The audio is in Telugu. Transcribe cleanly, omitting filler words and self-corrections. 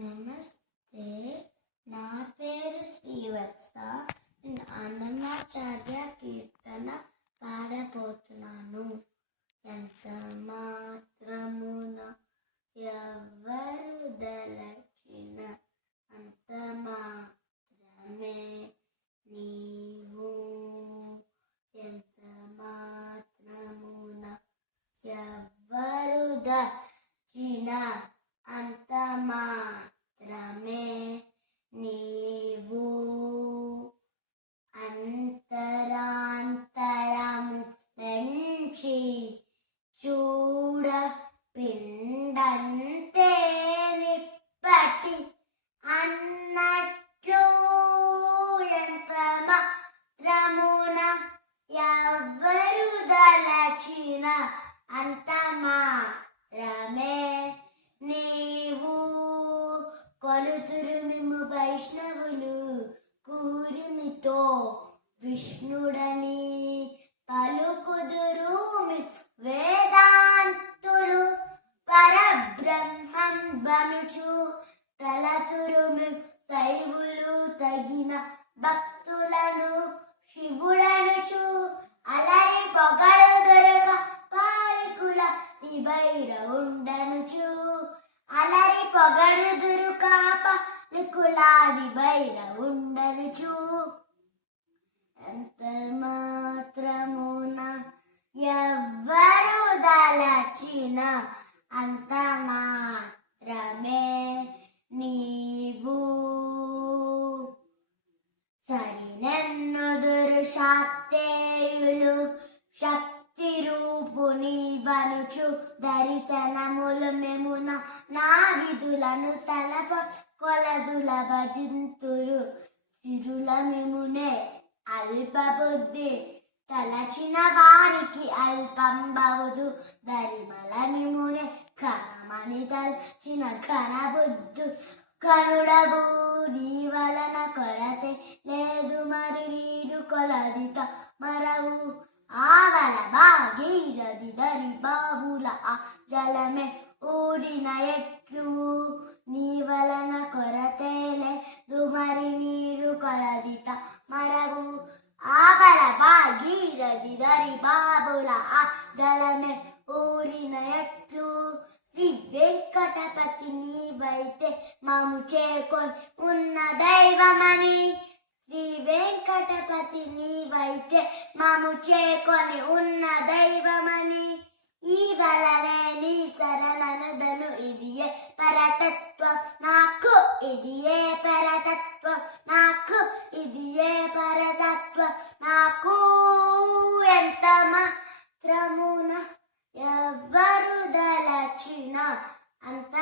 నమస్తే, నా పేరు శ్రీవత్స. నేను అన్నమాచార్య కీర్తన పాడబోతున్నాను. ఎంత మాత్రమున ఎవరు దలచిన అంత మాత్రమే నీవు. ఎంత మాత్రమున ఎవరు దలచిన అంత మాత్రమే నీవు. అంతరాంతరము నుంచి చూడ పిండంతే నిప్పటి అన్నట్లు ఎంత మాత్రమున ఎవరు దలచిన అంత మాత్రమే నీవు. కొలుతురు మిమ్ము వైష్ణవులు కూరిమితో విష్ణుడని పలుకుదురు వేదాంతులు పరబ్రహ్మం బనుచు తలతురు శైవులు తగిన భక్తులను శివుడనుచు అలరి పొగడు దొరక పాలికుల భైరవుండనుచు అలరి పొగడుదురు కాప లికులాది భైరవుండనుచు. ఎంత మాత్రమున ఎవ్వరు దలచిన అంత మాత్రమే నీవు. సరినెన్నుదురు శాక్తేయులు శక్తి రూపుని వనుచు దర్శనములు మెమున నా విధులను తలప కొలదుల భజింతురు సిరుల మెమునే అల్పబుద్ధి తలచిన వారికి అల్పం బౌదు దరిమల మిమునే కనమని తలచిన కనబుద్ధు కనుడవు. నీ వలన కొరతే లేదు మరి నీరు కొలదిత మరవు. ఆవల భాగీరథి దరి బావుల ఆ జలమే ఊరిన ఎట్లు. నీ వలన కొరతే లేదు మరి నీరు కొలదిత మరవు. ఆవల భాగీరథి దరి బావుల ఆ జలమే ఊరిన ఎట్లు. శ్రీ వెంకటపతి నీవైతే మము చేకొని ఉన్న దైవమని. శ్రీ వెంకటపతి నీవైతే మము చేకొని ఉన్న దైవమని. ఈ వలనే నీ శరణనదను ఇదియే పరతత్వం నాకు. ఇదియే పరతత్వం నాకు. ఇదియే పరతత్వం నాకు. ఎంత మాత్రమున ఎవ్వరు దలచిన అంత